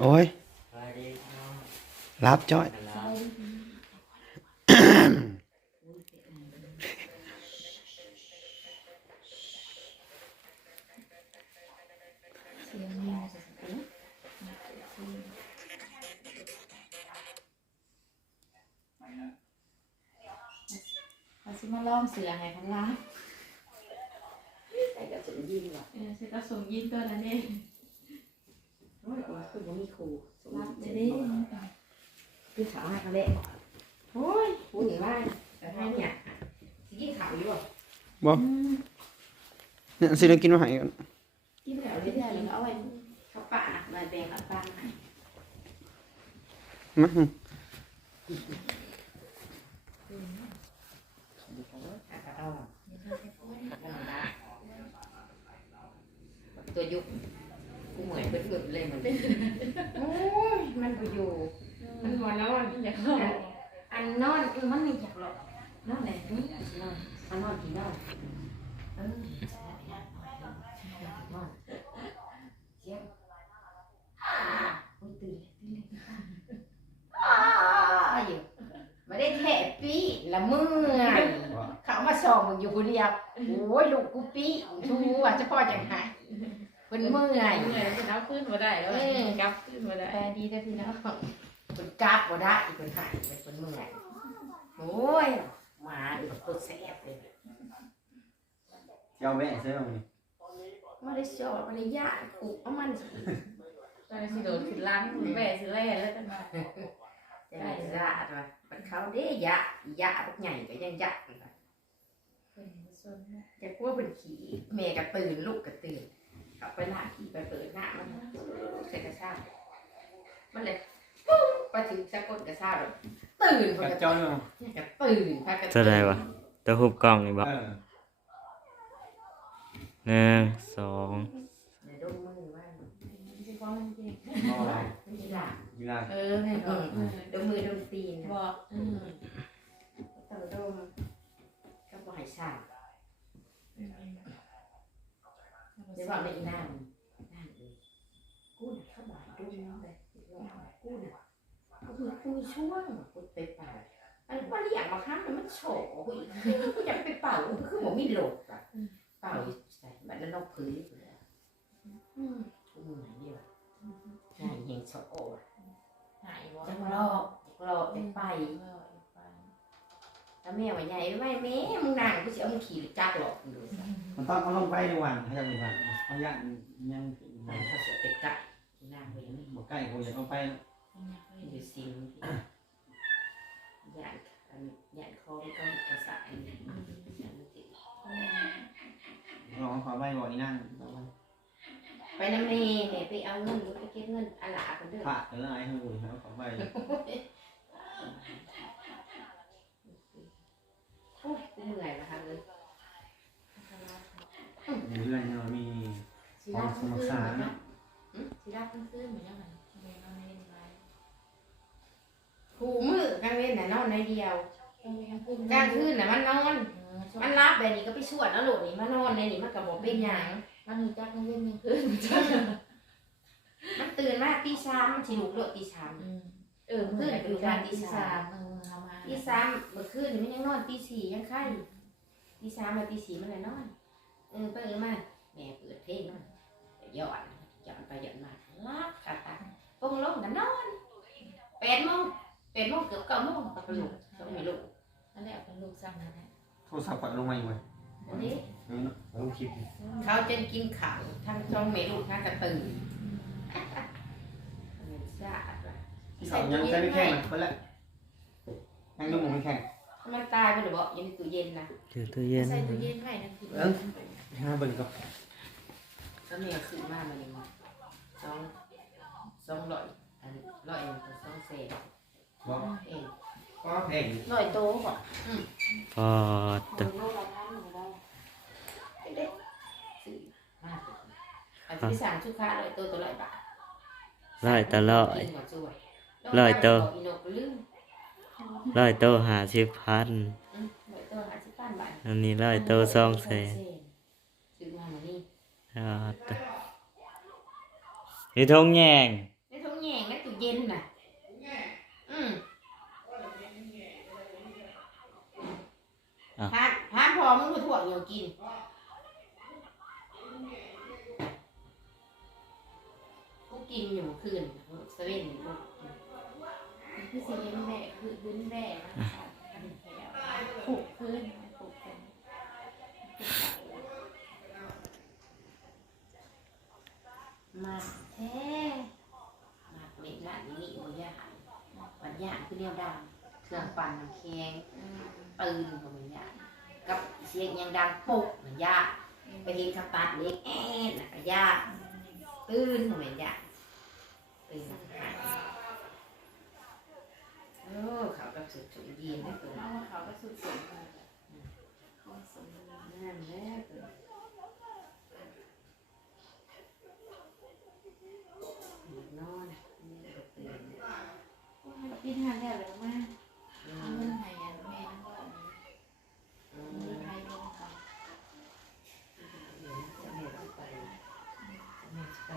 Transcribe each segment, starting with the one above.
โอ้ยรับจ้อยเสี ส่กระสุนยิงว่ะเออฉันก็ส่งยินตัวนั้นเองโอ้ยว่าคือบ่มีครูสมรับจะจะได้ได้คือขาวมากกันแหละโอ้ยพูดถึงว่าแต่ให้เนี่ยสิกินขาวอยู่บ่บอกเนี่ยสิเรากินมาใหายกันกินแล้วเลยได้แล้วเอาไว้เข้าป่ามาแบ่งกับป้าให้มา หากระเอา ตัวยุกกูเหมือนเบิดๆเลยเหมือนโอ้ยมันบ่อยู่ มันบ่นอนอยากนอนอันนอนเออมันไม่อยากหรอกนอนไหนนอนมันนอนกี่นอนเออนอนเสียงอ่าอุ้ยตื่นตื่นอ่าอยู่ไม่ได้แทะปีละเมื่อยเขามาส่องมึงอยู่คนเดียวโอ้ยลูกกูปีชูว่าเฉพาะจังไห้ เป็นเมื่อยเหนื่อยจะนับขึ้นมาได้แล้วกลับขึ้นมาได้แปลดีได้อพี่น้องเป็นกราบบ่ได้เป็นหายเป็นเป็นเมื่อยโอ้ยหมาดูตัวแสบเลยเจ้าแม่ใช่ไหมไม่ได้ชอบไม่ได้ยากอุกเอามันสิตอนนี้สิโดนขึ้นล้างแม่สิแล่แล้วกันมาจะได้ยากว่ะมันเขาเด้ยะยะพวกใหญ่ก็ยังยะเลยเป็นส่วนจะกลัวเป็นขี่แม่ก็ตื่นลูกก็ตื่น เขาไปหน้าขี่ไปเปิดหน้ามันใส่กระชากมันเลยปุ้งไปถึงสะกดกระชากเลยตื่นคนกับก็เจ้าเนาะก็ตื่นพากันเท่าไรวะตัวหุบกล้องนี่บอกเออหนึ่งสองเดี๋ยวดมมือว่าสิฟ้องมันจริงบ่อะไรไม่ได้ด่ายีราฟเออเนี่ยอืมดมมือดมตีนบอกอืมต้องดมก็บ่ให้ชา เดี๋ยวว่าไม่อีน้ำน้ำเลยกูน่ะเข้าบอกให้ดมเลยกูน่ะกูคือกูช่วงกูไปเป่าอันว่าเรียกมาครั้งมันโฉกูอีกกูอยากไปเป่ากูคือหมอมีโหลดอะเป่าใส่บัดนั้นนอกพื้นอยู่แล้วอืมกูมือไหนเดียวใช่เห็นโฉโอ้หายบอกจังรอบรอบจะไป แล้วแม่ว่าใหญ่ไม่แม่มึงนั่งกูจะเอามึงขี่จักรหรอกดูสิมันต้องเอาลงไปดีกว่าให้เราดีกว่าเขาย่านยังนั่งเขาเสียเป็ดก่ที่นั่งไว้ยังไม่บ่ใกล้กูอยากเอาไปอยู่ซิงหยาดอันหยาดคอมก็กระสายลองขอไปบ่อีนั่งไปน้ำเมย์แม่ไปเอาเงินไปเก็บเงินอันหลาคนเด้อพระหรืออะไรให้ดูแล้วขอไป สิลาเพิ่งขึ้นเหมือนกันสิลาเพิ่งขึ้นเหมือนกันเมนอนเล่นไว้หูมือกลางเว้นน่ะนอนในเดียวต้องมีคำพูดกลางคืนน่ะมันนอนเออช่วมันรับแบบนี้ก็ไปชวดแล้วโหลดนี่มานอนในนี่มันก็บอกเป็นหยังมันมีจักนั่งเล่นยังขึ้นจักมันตื่นมาตีสามมันสิลุกโลดตีสามเออเมื่อไหร่ดูการตีสามมือเอามาตีสามเมื่อคืนนี่มันยังนอนตีสี่ยังไข่ตีสามมาตีสี่มันเลยนอนเออไปเออมาแม่เปิดเพลงนอนห ยอดหยอดไปหยอดมาลากขาตาปงลงกันนอนแปดโมงแปดโมงเกือบเก้าโมงก็ไปลุกต้องมีลูกนั่นแหละเป็นลูกซ้ำนั่นแหละโทรศัพท์ปล่อยลงมาอยู่เว้ยอันนี้เออเนาะลงคลิปเขาจนกินข้าวทั้งช่องเมลูกทั้งกระตื่นเหมือนซาดว่ะที่สองยังใช้ไม่แข่งนะคนละยังดูหมูไม่แข่งมันตายไปหรือเปล่ายังในตู้เย็นนะเจอตู้เย็นใส่ตู้เย็นไว้นะพี่ห้าเบิ่งก็แล้วเนี่ยขึ้นมามันยังสองสองร้อยอันร้อยเองกับสองเศษบอกเองก็แพงร้อยโตก่อนพอตัวโลละพันหนึ่งร้อยเด็กซื้อมากอาจจะไปสั่งชุกค้าร้อยโตตัวร้อยบาทร้อยตะร้อยกินหมดช่วยร้อยโตอีนกลืมร้อยโตหาสิบพันอืมร้อยโตหาสิบพันบาทอันนี้ร้อยโตสองแสน Ờ, Rồi. Thì thôn nhàn, Thì thôn nhàn cái tụi dinh nè. Ừ. À. Hát hát hò muốn nhiều kim. Cũng kim nhiều kh ืนเซเว่นคือเซเว่นแหละคือดึนแหละ มาแท้มาเม็ดละนี่โอ้ยากปัญญาคือเดียวดังเครื่องปั่นน้ำแข็งปืนก็ไม่ยากกับเสียงยังดังปุ๊กมันยากไปเห็นเขาตัดเล็กแอ๊ดน่ะก็ยากตื่นก็ไม่ยากตื่นหายเออเขาก็สุดสุดยีนได้ตัวเอาเขาก็สุดสมบูรณ์สมบูรณ์นั่นแหละตัวอนอนนี่ก็ตื่น พี่ทานได้แล้วมากอืเอามเงินให้แม่นั่งก่อนอืมีมใครลงก่อนแม่จะไปแม่จะไป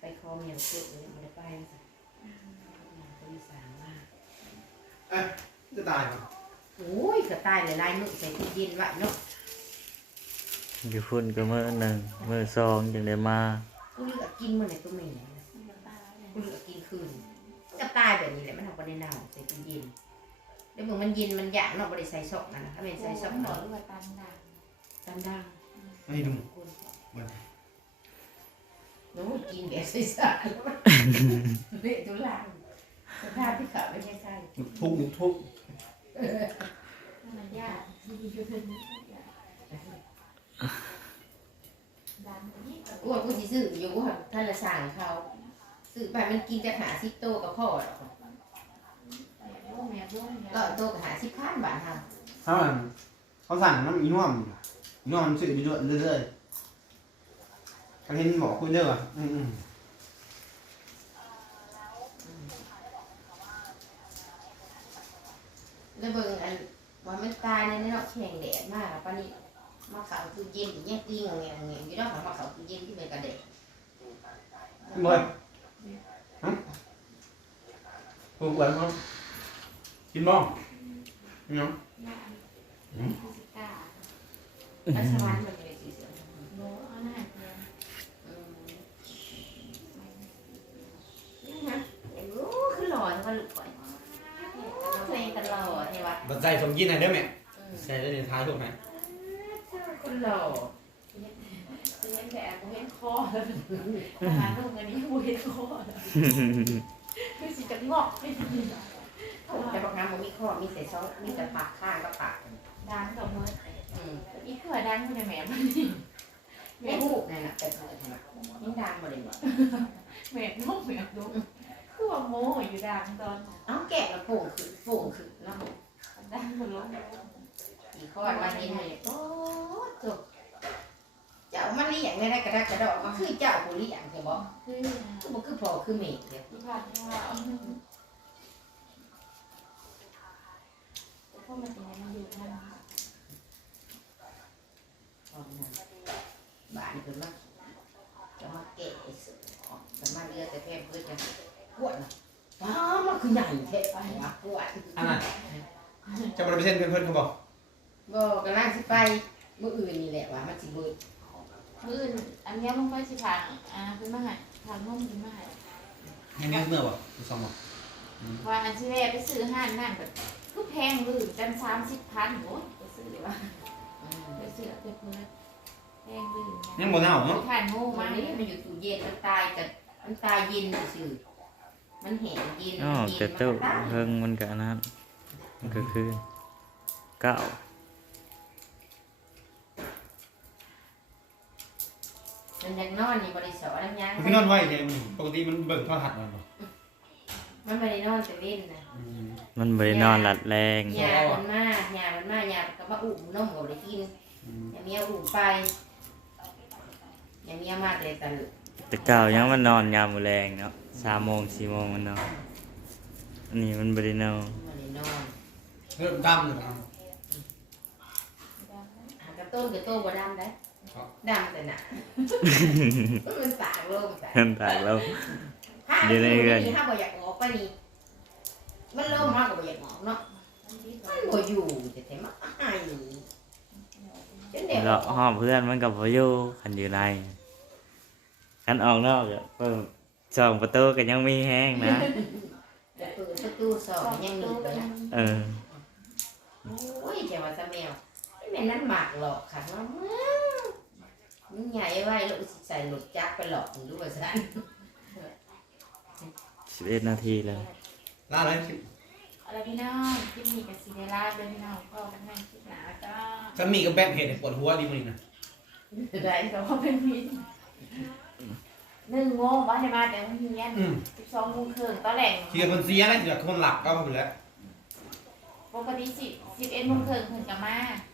ไปคอมอย่างสุดเลยไม่ได้ไปสิไปสามมากเอ๊ะจะตายเหรอโอ้ยก็ตายเลยลายมือใส่ตู้เย็นไว้เนาะอยู่พุ่นก็เมื้อหนึ่งเมื้อสองจึงได้มากูเลือกกินมื้อไหนตัวเหม็ นตาเนี่ยกูเลือกกินคืนก็ตายแบบนี้แหละมันทำไปในเน่าใส่ตู้เย็นเดี๋ยวมึงมันเย็นมันอยากเนาะบ่ได้ใส่ซอกนะนะถ้าเป็นใส่ซอกบเนาะอกว่าตันดังตามดังไม่ดูหนูกินแบบใส่ซากเละทุลังสภาพที่เขาไม่ใช่ใช่ทุกข์ทุกข์มันยากดังนี่ก็อ้วนกูสิซื้ออยู่กูท่านละสั่งเขา ซื้อไปมันกินจะหาสิบโตกับพ่อหรอกแม่ร่วงแม่ร่วงก็โตกับหาสิบพันบาทค่ะถ้ามันเขาสั่งน้ำอีน่วมอีน่วมมันสื่อไปเรื่อยเรื่อยๆเขาเห็นบอกคุณเด้อว่ะอืมอืมแล้วเบิ่งอันว่ามันตายในเนาะแข็งแดดมากปานนี้มาเขาตู้เย็นอย่างเงี้ยตีงงเงี้ยงเงี้ยอยู่นอกของมาเขาตู้เย็นที่เป็นกระเดะเมื่อยฮะ ปลูกว้ครับกินบ้องนี่เนาะหน้าฟิสิก้าปัสสาวะมันเป็นสีเสือโนเอาหน้าเพียอืมนี่ฮะเอ็งรู้คือหล่อใช่ไหมลูกก่อยเพลงตลอดใช่ปะบัดใจสมยินหน่ยได้ไหมอืมใส่ได้ในท้ายถูกไหมคนหล่อเห็นแต่กูเห็นคอแล้วหาลูกอันนี้กูเห็นคอแล้ว คือสิจะงอกไม่ดีแต่บางครั้งมันมีข้อมีแต่ซอสมีแต่ผักข้างก็ผักดังกับมืออืมอีเขื่อดังคุณแม่มันนี่ไม่หูนั่นน่ะแต่เปิดให้มายิ่งดังบ่ได้บ่แม่ลูกแม่ลูกคือว่าโมอยู่ดังตอนเอ้าแกะแล้วโป่งคือโป่งคือเนาะดังคนลูกอีกข้อมาเย็นเลยโอ้จบ เจ้ามันเลี้ยงได้กระดากกระดอกมันคือเจ้าผู้เลี้ยงใช่บ่คือคือบ่คือพ่อคือแม่เด้อที่ผ่านมาพวกมันเป็นยังอยู่นั่นตอนนั้นบ้านเพิ่นมาจะมาแกะไอ้เสือออกจะมาเลือแต่แพมเพิ่นจะปวดน่ะว้ามันคือใหญ่แท้ไปว่ะปวดอันนั้นจะมาเป็นเส้นเพื่อนๆเขาบอกบ่กำลังสิไปมื้ออื่นนี่แหละว่ามันสิเบิด มื่นอันนี้ลงไปสิพังอ่าเป็นมาหายทางนุ่มเป็นมาหายให้เนื้อเมื่อบ่สองบ่ว่าอันที่แม่ไปซื้อห้านนั่นแบบก็แพงลืมกันสามสิบพันโอ้ยไปซื้อว่าอืมไปซื้อเอาไปเพื่อแพงลืมยังบ่เน่าเนาะทานโง่มัมานกนี่มันอยู่ตู้เย็นมันตายกับมันตายเย็นซื่อมันแห้งเย็นอ๋อเย็นตุมันก็ตาเฮิงมันก็อันนั้นมันก็คือเก้า มันยังนอนนี่บ่ได้สอนยังมันคือนอนไว้เนี่ยปกติมันเบิ่งโทอทัศน์มันบ่มันบ่ได้นอนแต่เว้นนะอืมมันบ่ได้นอนหลัดแรงยามันมายามันมายาก็มาอุ้มนมก็บ่ได้กินอืมอย่าเมียอุ้มไปอย่าเมียมาแต่ตะลึกแต่เก่ายังมันนอนยามมื้อแรงเนาะสามโมงสี่โมงมันนอนอันนี้มันบ่ได้นอนบ่ได้นอนเริ่มดำเลยนะหากระต้นกระโตบ่ดำได้ ดดำแต่หนามันสางลมแต่เพิ่นตากแล้วถ้าเดี๋ยวนี้เกินถ้าบ่อยากออกไปนี่มันเริ่มมากกว่าบ่อยากออกเนาะมันบ่อยู่จะแต่มาหายจนเด็กเราห้อมเพื่อนมันกับพอยู่คันอยู่ในคันออกนอกอะเปิดสองประตูก็ยังมีแห้งนะจะเปิดประตูสองยังหนีไปนะเออโอ้ยจะว่าซะแมวนี่แม่นั้นหมากหลอกค่ะว่า มึงใหญ่ไว้ลูกสิใส่หลุดจักไปหลอกมึงดูว่าซั่นสิบเอ็ดนาทีแล้ว ลาอะไรคลิปอะไรพี่น้องคลิปนี้กับซีเนล่าเดินพี่น้องพ่อกันแม่คลิปหนาก็ฉันมีกับแบ่งเห็ดให้ปวดหัวดีมั้ยนะได้แต่ว่าเป็นมิตรหนึ่งโมงบ้านจะมาแต่วันเย็นอืมสิบสองโมงครึ่งตอนแหลงเทียบคนเสียนะเทียบคนหลักก็มาไปแล้วปกติสิบสิบเอ็ดโมงครึ่งเพิ่นจะมาอ